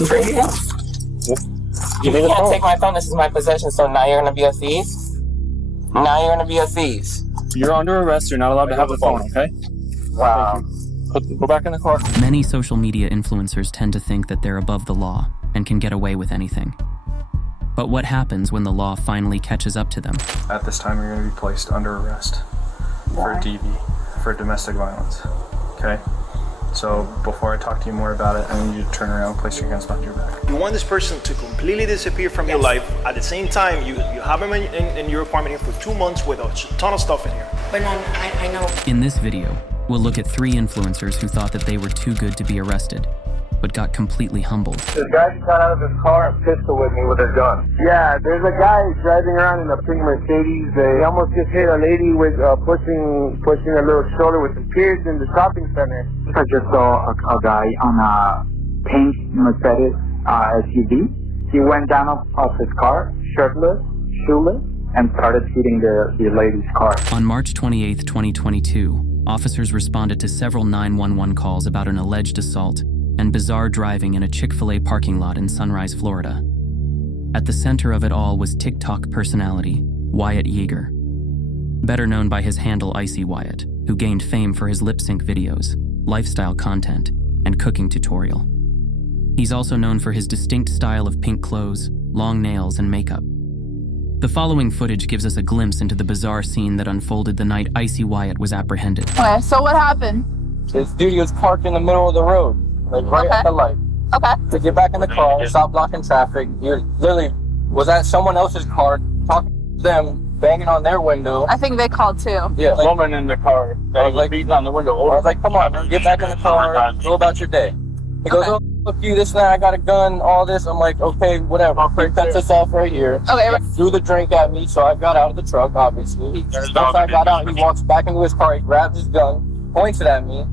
You can't take my phone. This is my possession. So now you're gonna be a thief. Now you're gonna be a thief. You're under arrest. You're not allowed to have the phone. Okay. Wow. Go back in the car. Many social media influencers tend to think that they're above the law and can get away with anything. But what happens when the law finally catches up to them? At this time, you're going to be placed under arrest for DV, for domestic violence. Okay? So before I talk to you more about it, I need you to turn around and place your hands behind your back. You want this person to completely disappear from your life. At the same time, you have him in your apartment here for 2 months with a ton of stuff in here. But I know. In this video, we'll look at 3 influencers who thought that they were too good to be arrested, but got completely humbled. The guy got out of his car and pistol with me with a gun. Yeah, there's a guy driving around in a pink Mercedes. He almost just hit a lady with pushing a little stroller with some kids in the shopping center. I just saw a guy on a pink Mercedes SUV. He went down off his car, shirtless, shoeless, and started hitting the lady's car. On March 28, 2022, officers responded to several 911 calls about an alleged assault and bizarre driving in a Chick-fil-A parking lot in Sunrise, Florida. At the center of it all was TikTok personality Wyatt Yeager, better known by his handle Icy Wyatt, who gained fame for his lip-sync videos, lifestyle content, and cooking tutorial. He's also known for his distinct style of pink clothes, long nails, and makeup. The following footage gives us a glimpse into the bizarre scene that unfolded the night Icy Wyatt was apprehended. Okay, so what happened? This dude was parked in the middle of the road, like right at the light. Okay. To get back in the car, stop blocking traffic. You literally was at someone else's car, talking to them, banging on their window. I think they called too. Yeah, like, Woman in the car. I was like beating on the window. I was like, come on, man, get back in the car, go about your day. He goes, oh, fuck you, this and that, I got a gun, all this. I'm like, okay, whatever. He cuts us off right here. Okay. He threw the drink at me, so I got out of the truck, obviously. Once I got out, he walks back into his car, he grabs his gun, points it at me.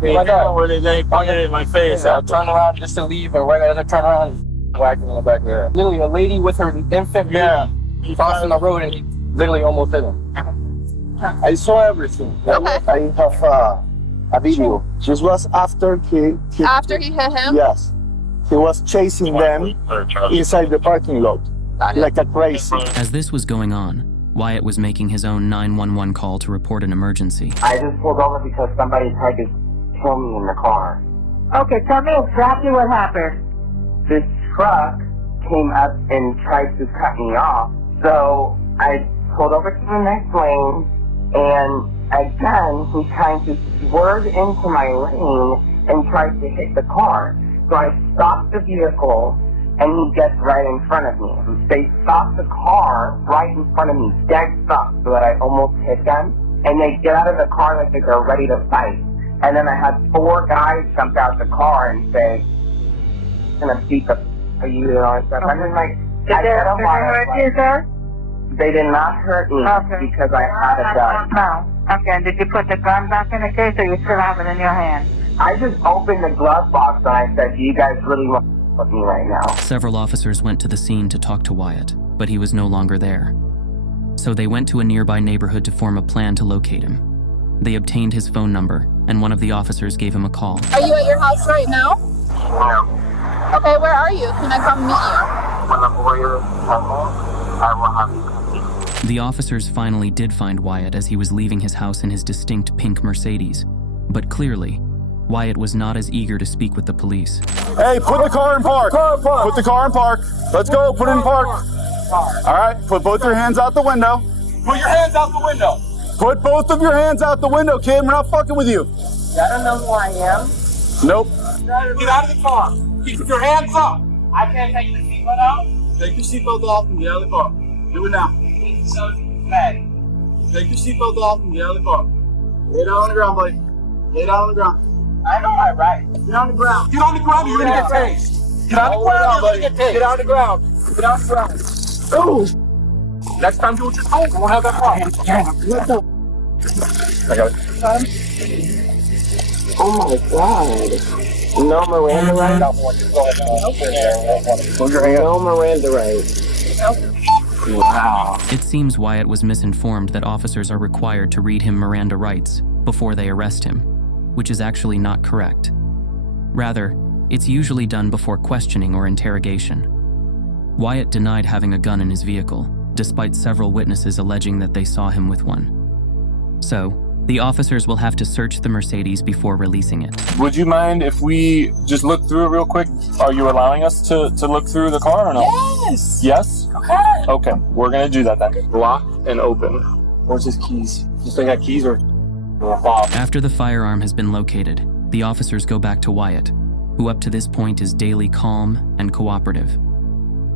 They pointed it in my face. I turn around just to leave, and right as I turn around, he's whacking in the back there. Literally, a lady with her infant baby crossing the road, and he literally almost hit him. I saw everything. Okay. I have a video. This was after he After he hit him? Yes. He was chasing them inside the parking lot like a crazy. As this was going on, Wyatt was making his own 911 call to report an emergency. I just pulled over because somebody tried to kill me in the car. Okay, tell me exactly what happened. This truck came up and tried to cut me off. So I pulled over to the next lane, and again, he's trying to swerve into my lane and tried to hit the car. So I stopped the vehicle, and he gets right in front of me. They stopped the car right in front of me, dead stop, so that I almost hit them. And they get out of the car like they're ready to fight. And then I had 4 guys jump out the car and say, gonna beat the you know, and stuff. I mean, like, I said a lot of, like, they did not hurt me because I had a gun. No. Okay, did you put the gun back in the case, or you still have it in your hand? I just opened the glove box and I said, do you guys really want to with me right now? Several officers went to the scene to talk to Wyatt, but he was no longer there. So they went to a nearby neighborhood to form a plan to locate him. They obtained his phone number, and one of the officers gave him a call. Are you at your house right now? No. Okay, where are you? Can I come meet you? When the lawyer comes home, I will have you come. The officers finally did find Wyatt as he was leaving his house in his distinct pink Mercedes. But clearly, Wyatt was not as eager to speak with the police. Hey, put the car in park. Put the car in park. Let's go, put it in park. All right, put both your hands out the window. Put your hands out the window. Put both of your hands out the window, kid. We're not fucking with you. I don't know who I am. Nope. Get out of the car. Keep your hands up. I can't take the seatbelt out. Take your seatbelt off and get out of the car. Do it now. So bad. Take your seatbelt off and get out of the car. Lay down on the ground, buddy. Lay down on the ground. I know my right. Get on the ground. Get on the ground or you're gonna get tased. Get on the ground or you're gonna get tased. Get on the ground. Get on the ground. Oh! Next time do what you're told. We'll have that problem. I got it. Oh my God. No Miranda rights? No Miranda rights. Wow. It seems Wyatt was misinformed that officers are required to read him Miranda rights before they arrest him, which is actually not correct. Rather, It's usually done before questioning or interrogation. Wyatt denied having a gun in his vehicle, despite several witnesses alleging that they saw him with one. So, the officers will have to search the Mercedes before releasing it. Would you mind if we just look through it real quick? Are you allowing us to look through the car or no? Yes. Yes? Okay. Okay, we're gonna do that then. Lock and open. Where's his keys? Just they got keys or fob? After the firearm has been located, the officers go back to Wyatt, who up to this point is daily calm and cooperative.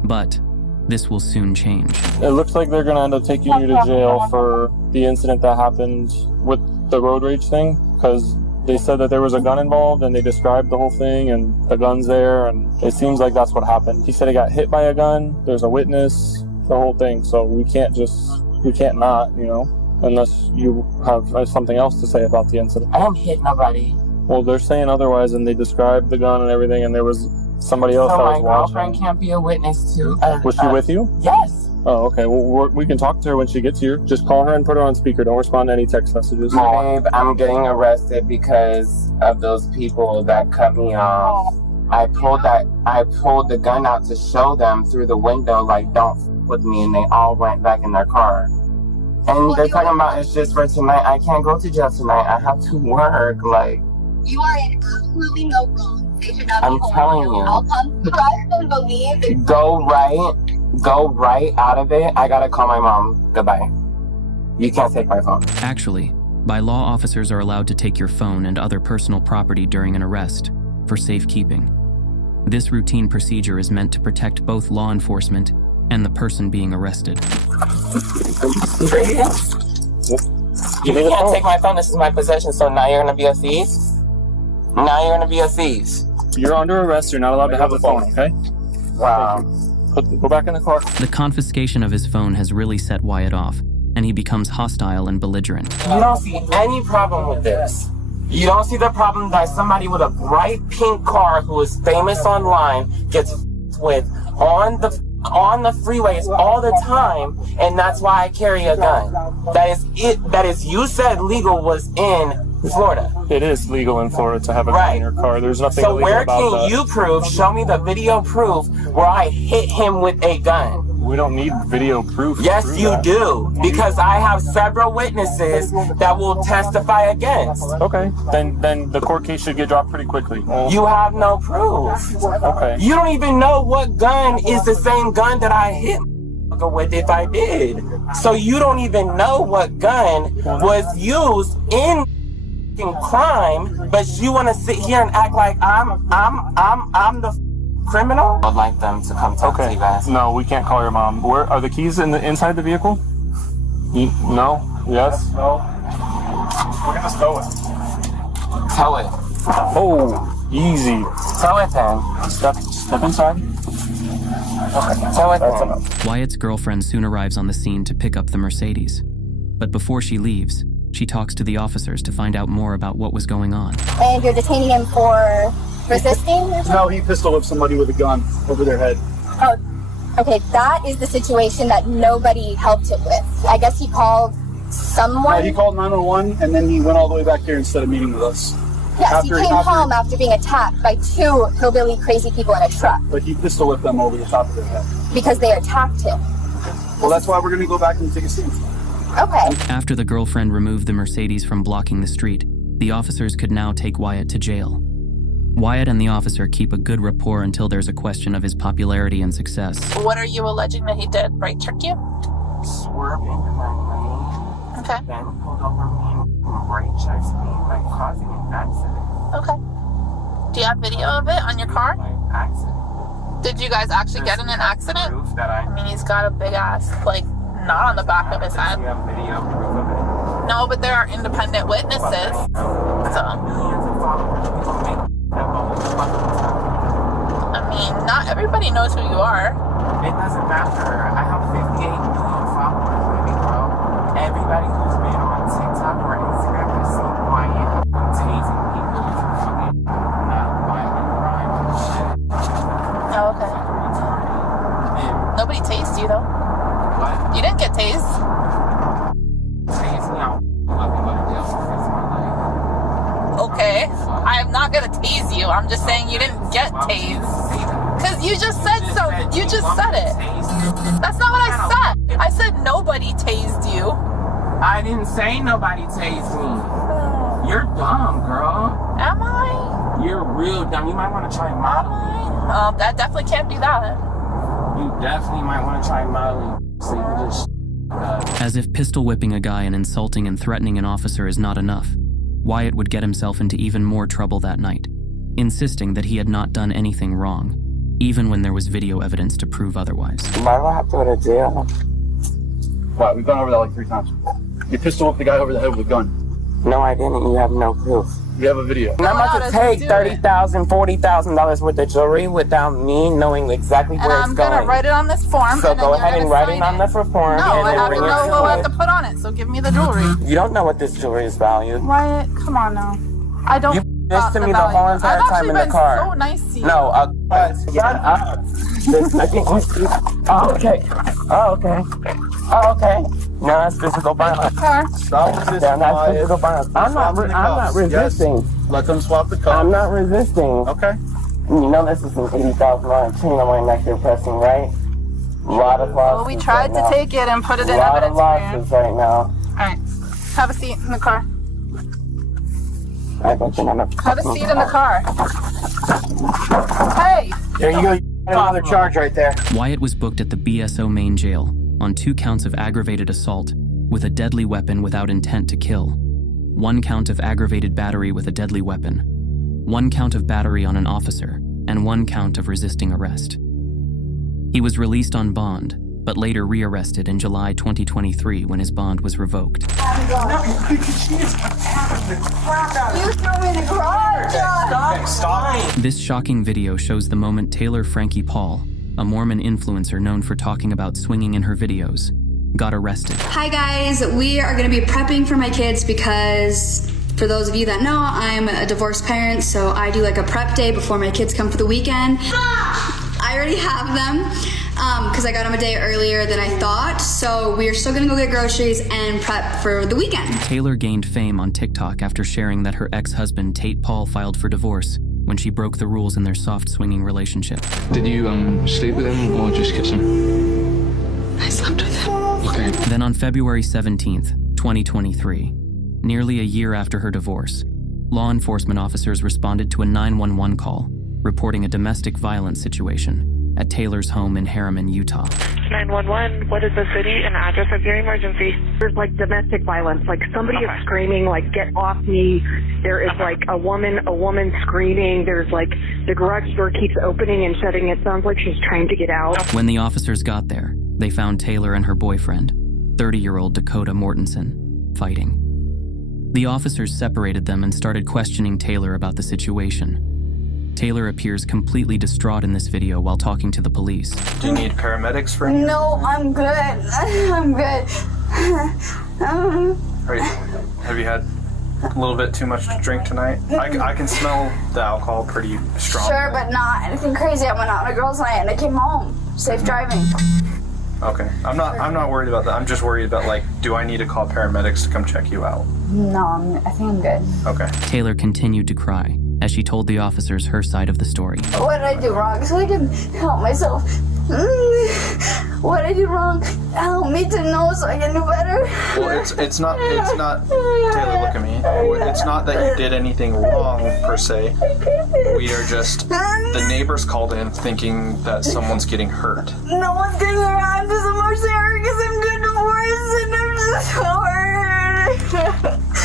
But this will soon change. It looks like they're gonna end up taking you to jail for the incident that happened with the road rage thing, because they said that there was a gun involved and they described the whole thing and the gun's there, and it seems like that's what happened. He said he got hit by a gun, there's a witness, the whole thing, so we can't not, unless you have something else to say about the incident. I don't hit nobody. Well, they're saying otherwise, and they described the gun and everything, and there was somebody else So that my was watching. girlfriend can't be a witness too. Was she with you? Yes. Oh, okay. Well, we can talk to her when she gets here. Just call her and put her on speaker. Don't respond to any text messages. Babe, I'm getting arrested because of those people that cut me off. I pulled the gun out to show them through the window, like, don't f with me, and they all went back in their car. And they're talking about it's just for tonight. I can't go to jail tonight. I have to work. Like, You are in absolutely no wrong. They should not be I'm holding telling you. you. I'll trust and believe that go right out of it. I gotta call my mom. Goodbye. You can't take my phone. Actually, by law, officers are allowed to take your phone and other personal property during an arrest for safekeeping. This routine procedure is meant to protect both law enforcement and the person being arrested. You can't take my phone. This is my possession. So now you're gonna be a thief? Now you're gonna be a thief. You're under arrest. You're not allowed to have the phone, okay? Wow. Go back in the car. The confiscation of his phone has really set Wyatt off, and he becomes hostile and belligerent. You don't see any problem with this. You don't see the problem that somebody with a bright pink car who is famous online gets with on the freeways all the time, and that's why I carry a gun. That is it. That is, you said legal was in Florida. It is legal in Florida to have a gun in your car. There's nothing So illegal where about can that. you prove? Show me the video proof where I hit him with a gun. We don't need video proof. Yes, you do, because I have several witnesses that will testify against. Okay, then the court case should get dropped pretty quickly. You have no proof. Okay. You don't even know what gun is the same gun that I hit with if I did. So you don't even know what gun was used in crime, but you want to sit here and act like I'm the criminal? I'd like them to come talk to you guys. No, we can't call your mom. Where are the keys inside the vehicle? No? Yes? No. We're gonna tow it. Tow it. Oh, easy. Tow it then. Step inside. Okay. Tow it That's then. enough. Wyatt's girlfriend soon arrives on the scene to pick up the Mercedes. But before she leaves, she talks to the officers to find out more about what was going on. And you're detaining him for resisting? No, he pistol whipped somebody with a gun over their head. Oh, okay. That is the situation that nobody helped him with. I guess he called someone. He called 911 and then he went all the way back here instead of meeting with us. Yes, he came home after being attacked by two hillbilly crazy people in a truck But he pistol whipped them over the top of their head. because they attacked him. Well, that's why we're going to go back and take a seat. Okay. After the girlfriend removed the Mercedes from blocking the street, the officers could now take Wyatt to jail. Wyatt and the officer keep a good rapport until there's a question of his popularity and success. What are you alleging that he did? Right, tricked you? Swerving me. Okay. Then pulled over me and right checks me, like causing an accident. Okay. Do you have video of it on your car? Accident. Did you guys actually get in an accident? Proof that I mean, he's got a big ass, like, knot on the back of his head. You have video proof of it. No, but there are independent witnesses. So, I mean, not everybody knows who you are. It doesn't matter. I have 58 million followers, baby girl. Everybody who's been on TikTok or Instagram has seen who I am. I'm tasing people for fucking violent crime and shit. Oh, okay. Nobody tased you, though. What? You didn't get tased. Tase me, I'll fucking go to jail for the rest of my life. Okay. I am not gonna tase you. I'm just saying you didn't get tased. Because you just said so. You just said it. That's not what I said. I said nobody tased you. I didn't say nobody tased me. You're dumb, girl. Am I? You're real dumb. You might want to try modeling. That definitely can't do that. You definitely might want to try modeling. So you just. As if pistol whipping a guy and insulting and threatening an officer is not enough, Wyatt would get himself into even more trouble that night, insisting that he had not done anything wrong, even when there was video evidence to prove otherwise. Why do I have to go to jail? Wow, we've gone over that like 3 times. You pistol whipped the guy over the head with a gun. No, I didn't. You have no proof. We have a video. I'm about to take $30,000, $40,000 worth of jewelry without me knowing exactly where it's I'm going. gonna write it on this form. So and then go you're ahead and gonna write sign it on the form. No, and I then have to bring it know to what I me. have to put on it. So give me the jewelry. You don't know what this jewelry is valued. Wyatt, come on now. I don't. You this to me the whole entire time in the car. I've actually been so nice to you. No, shut up. Oh, okay. Oh, okay. Oh, okay. No, that's physical violence. Stop resisting. Yeah, that's physical violence. I'm not resisting. Yes. Let them swap the cup. I'm not resisting. Okay. You know this is an $80,000 chain on my neck you're pressing, right? A lot of losses. Well, we tried to take it and put it in evidence A lot of losses right now. All right. Have a seat in the car. I don't think I'm Have a seat in the car. Hey! There you go. You got another charge right there. Wyatt was booked at the BSO main jail on 2 counts of aggravated assault with a deadly weapon without intent to kill, 1 count of aggravated battery with a deadly weapon, 1 count of battery on an officer, and 1 count of resisting arrest. He was released on bond, but later rearrested in July 2023 when his bond was revoked. You threw me in the garage! Stop. This shocking video shows the moment Taylor Frankie Paul, a Mormon influencer known for talking about swinging in her videos, got arrested. Hi guys, we are going to be prepping for my kids because for those of you that know, I'm a divorced parent, so I do like a prep day before my kids come for the weekend. I already have them because I got them a day earlier than I thought, so we're still going to go get groceries and prep for the weekend. Taylor gained fame on TikTok after sharing that her ex-husband Tate Paul filed for divorce when she broke the rules in their soft swinging relationship. Did you sleep with him or just kiss him? I slept with him. Okay. Then on February 17th, 2023, nearly a year after her divorce, law enforcement officers responded to a 911 call reporting a domestic violence situation at Taylor's home in Harriman, Utah. 911, what is the city and address of your emergency? There's like domestic violence, like somebody is screaming, like get off me. There is like a woman screaming. There's like the garage door keeps opening and shutting. It sounds like she's trying to get out. When the officers got there, they found Taylor and her boyfriend, 30-year-old Dakota Mortensen, fighting. The officers separated them and started questioning Taylor about the situation. Taylor appears completely distraught in this video while talking to the police. Do you need paramedics for you? No, I'm good. I'm good. Have you had a little bit too much to drink tonight? I can smell the alcohol pretty strong. Sure, but not anything crazy. I went out on a girls' night and I came home. Safe driving. Okay. I'm not worried about that. I'm just worried about, like, do I need to call paramedics to come check you out? No, I think I'm good. Okay. Taylor continued to cry as she told the officers her side of the story. What did I do wrong so I can help myself? What did I do wrong? Help me to know so I can do better. Well, it's not Taylor, look at me. It's not that you did anything wrong per se. We are just, the neighbors called in thinking that someone's getting hurt. No one's getting hurt. I'm just emotionally hurt because I'm good divorced and I'm just so hurt.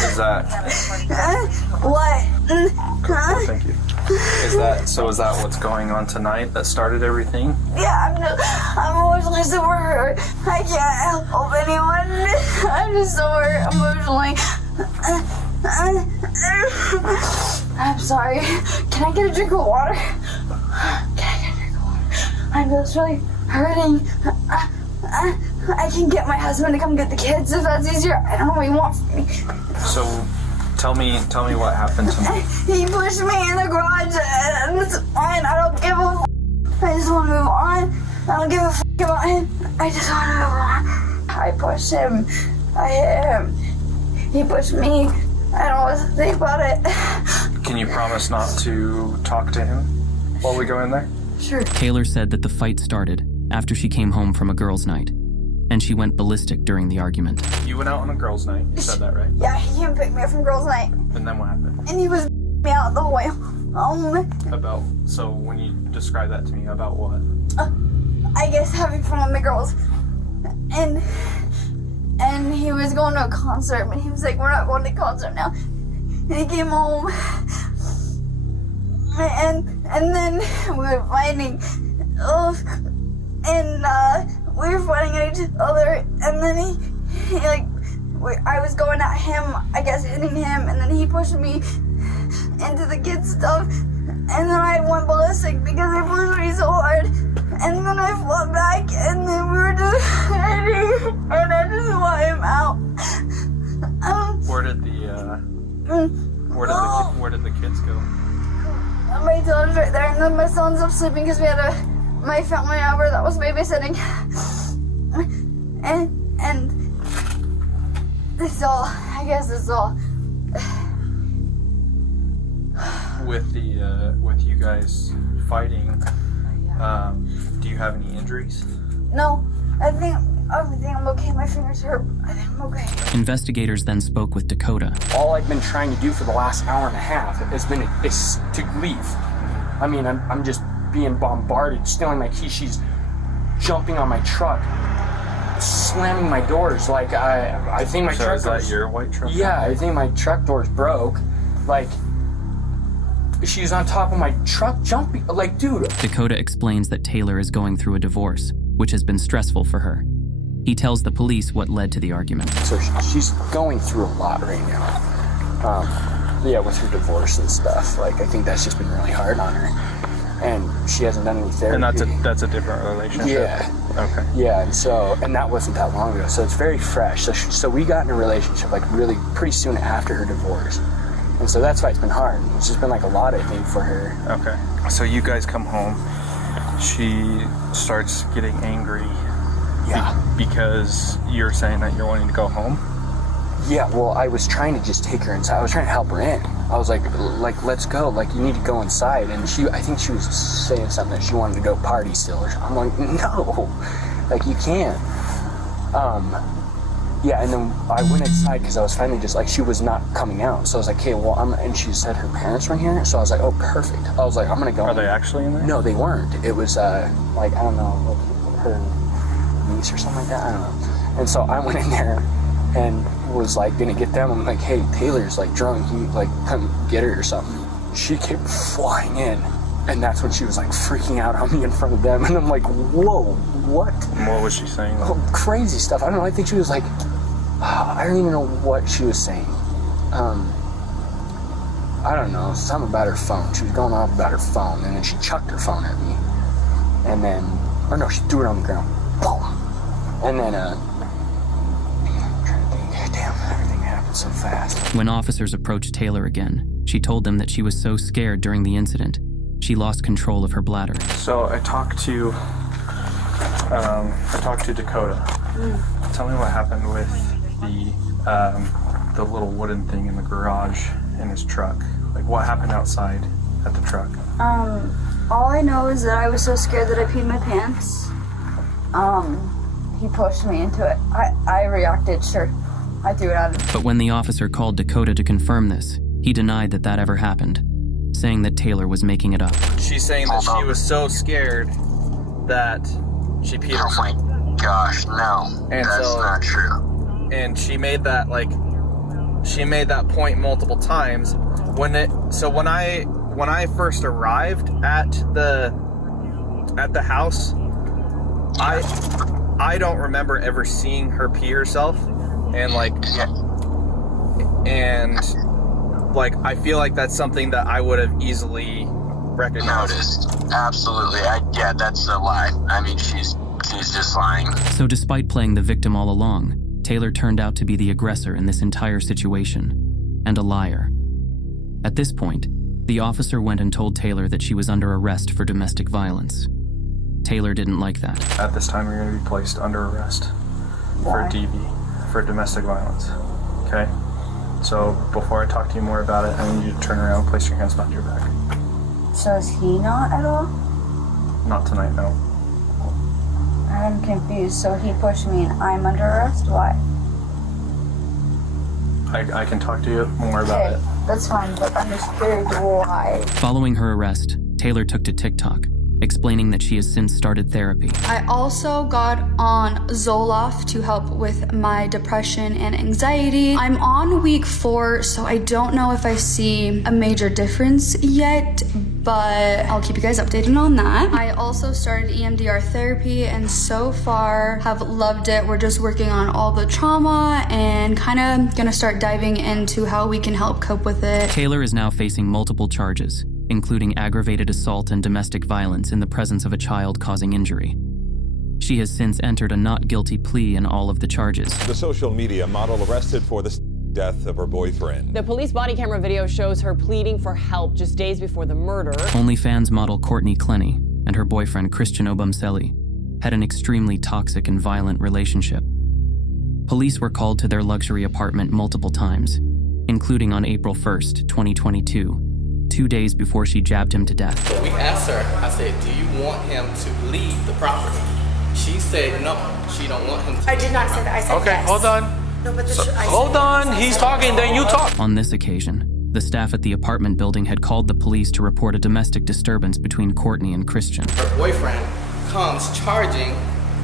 Is that? What? Cool, thank you. Is that what's going on tonight that started everything? Yeah, I'm emotionally super hurt. I can't help anyone. I'm just so hurt emotionally. I'm sorry. Can I get a drink of water? I'm just really hurting. I can get my husband to come get the kids if that's easier. I don't know what he wants from me. So, tell me what happened tonight. He pushed me in the garage and it's fine. I don't give a f. I just want to move on. I don't give a f about him. I just want to move on. I pushed him. I hit him. He pushed me. I don't know what to think about it. Can you promise not to talk to him? While we go in there? Sure. Taylor said that the fight started after she came home from a girls' night, and she went ballistic during the argument. You went out on a girls' night. You said that, right? Yeah, he came and picked me up from girls' night. And then what happened? And he was me out the whole way. About, so when you describe that to me, about what? I guess having fun with the girls. And he was going to a concert, but he was like, we're not going to the concert now. And he came home. And then we were fighting. We were fighting at each other. And then I was going at him, I guess hitting him. And then he pushed me into the kids' stuff. And then I went ballistic because they pushed me so hard. And then I fought back, and then we were just fighting, and I just want him out. Where did the kids go? My son's right there, and then my son's up sleeping because we had my family member that was babysitting. And that's all. I guess that's all. With you guys fighting, do you have any injuries? No, I think I'm okay. My fingers hurt. I think I'm okay. Investigators then spoke with Dakota. All I've been trying to do for the last hour and a half is to leave. I mean, I'm just being bombarded, stealing my keys. She's jumping on my truck, slamming my doors. Like I think my truck. Is that your white truck? Yeah, I think my truck doors broke. Like. She's on top of my truck jumping, like, dude. Dakota explains that Taylor is going through a divorce, which has been stressful for her. He tells the police what led to the argument. So she's going through a lot right now. With her divorce and stuff. Like, I think that's just been really hard on her. And she hasn't done any therapy. And that's a different relationship? Yeah. Okay. Yeah, and that wasn't that long ago, so it's very fresh. So we got in a relationship, like, really pretty soon after her divorce. And so that's why it's been hard. It's just been like a lot, I think, for her. Okay. So you guys come home. She starts getting angry. Yeah. Because you're saying that you're wanting to go home? Yeah, well, I was trying to just take her inside. I was trying to help her in. I was like, let's go. Like, you need to go inside. And I think she was saying something that she wanted to go party still. Or something. I'm like, no. Like, you can't. Yeah, and then I went inside because I was finally just like, she was not coming out. So I was like, okay, well, and she said her parents were in here. So I was like, oh, perfect. I was like, I'm going to go. Are they actually in there? No, they weren't. It was like, I don't know, her niece or something like that. I don't know. And so I went in there and was like, going to get them. I'm like, hey, Taylor's like drunk. You like come get her or something. She came flying in. And that's when she was like freaking out on me in front of them. And I'm like, whoa, what? And what was she saying? Oh, crazy stuff. I don't know. I think she was like, I don't even know what she was saying. I don't know. Something about her phone. She was going off about her phone. And then she chucked her phone at me. And then, she threw it on the ground. Boom. And then, I'm trying to think. Damn, everything happened so fast. When officers approached Taylor again, she told them that she was so scared during the incident, she lost control of her bladder. So I talked to Dakota. Tell me what happened with the little wooden thing in the garage in his truck. Like, what happened outside at the truck? All I know is that I was so scared that I peed my pants. He pushed me into it. I reacted, sure. I threw it at him. But when the officer called Dakota to confirm this, he denied that ever happened, saying that Taylor was making it up. She's saying that she was so scared that she peed herself. Oh my gosh, no. And that's not true. And she made that point multiple times. When I first arrived at the house, I don't remember ever seeing her pee herself, and I feel like that's something that I would have easily recognized. Noticed. Absolutely. That's a lie. I mean, she's just lying. So despite playing the victim all along, Taylor turned out to be the aggressor in this entire situation, and a liar. At this point, the officer went and told Taylor that she was under arrest for domestic violence. Taylor didn't like that. At this time, you're going to be placed under arrest for DV, for domestic violence. Okay? So before I talk to you more about it, I need you to turn around and place your hands behind your back. So is he not at all? Not tonight, no. I'm confused. So he pushed me and I'm under arrest? Why? I can talk to you more about it. That's fine, but I'm just curious why. Following her arrest, Taylor took to TikTok, explaining that she has since started therapy. I also got on Zoloft to help with my depression and anxiety. I'm on week 4, so I don't know if I see a major difference yet, but I'll keep you guys updated on that. I also started EMDR therapy and so far have loved it. We're just working on all the trauma and kind of gonna start diving into how we can help cope with it. Taylor is now facing multiple charges, including aggravated assault and domestic violence in the presence of a child causing injury. She has since entered a not guilty plea in all of the charges. The social media model arrested for the death of her boyfriend. The police body camera video shows her pleading for help just days before the murder. OnlyFans model Courtney Clenny and her boyfriend Christian Obumseli had an extremely toxic and violent relationship. Police were called to their luxury apartment multiple times, including on April 1st, 2022, 2 days before she jabbed him to death. We asked her, I said, do you want him to leave the property? She said no, she don't want him to. I did not say that, I said okay, yes. hold on. No, but Hold on, he's talking, then you talk. On this occasion, the staff at the apartment building had called the police to report a domestic disturbance between Courtney and Christian. Her boyfriend comes charging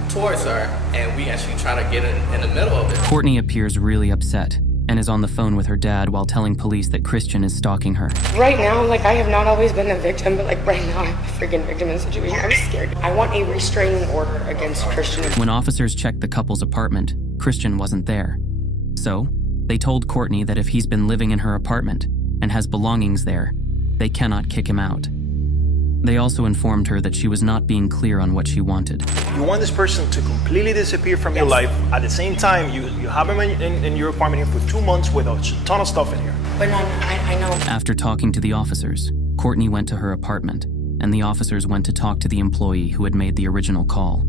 towards her, and we actually try to get in the middle of it. Courtney appears really upset and is on the phone with her dad while telling police that Christian is stalking her. Right now, like, I have not always been the victim, but like right now I'm a freaking victim in the situation. I'm scared. I want a restraining order against Christian. When officers checked the couple's apartment, Christian wasn't there. So, they told Courtney that if he's been living in her apartment and has belongings there, they cannot kick him out. They also informed her that she was not being clear on what she wanted. You want this person to completely disappear from your life. At the same time, you have him in your apartment here for 2 months with a ton of stuff in here. But no, I know. After talking to the officers, Courtney went to her apartment, and the officers went to talk to the employee who had made the original call,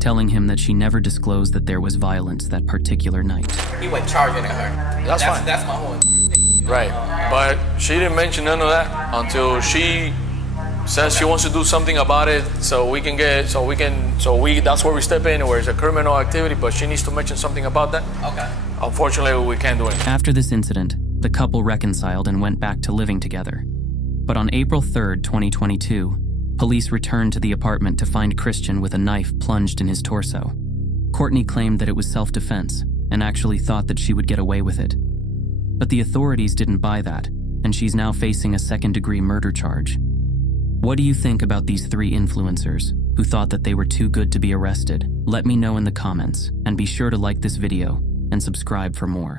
telling him that she never disclosed that there was violence that particular night. He went charging at her. That's fine. That's my whole thing. Right, but she didn't mention none of that until she says she wants to do something about it, that's where we step in, where it's a criminal activity, but she needs to mention something about that. Okay. Unfortunately, we can't do it. After this incident, the couple reconciled and went back to living together. But on April 3rd, 2022, police returned to the apartment to find Christian with a knife plunged in his torso. Courtney claimed that it was self-defense and actually thought that she would get away with it. But the authorities didn't buy that, and she's now facing a second-degree murder charge. What do you think about these 3 influencers who thought that they were too good to be arrested? Let me know in the comments, and be sure to like this video and subscribe for more.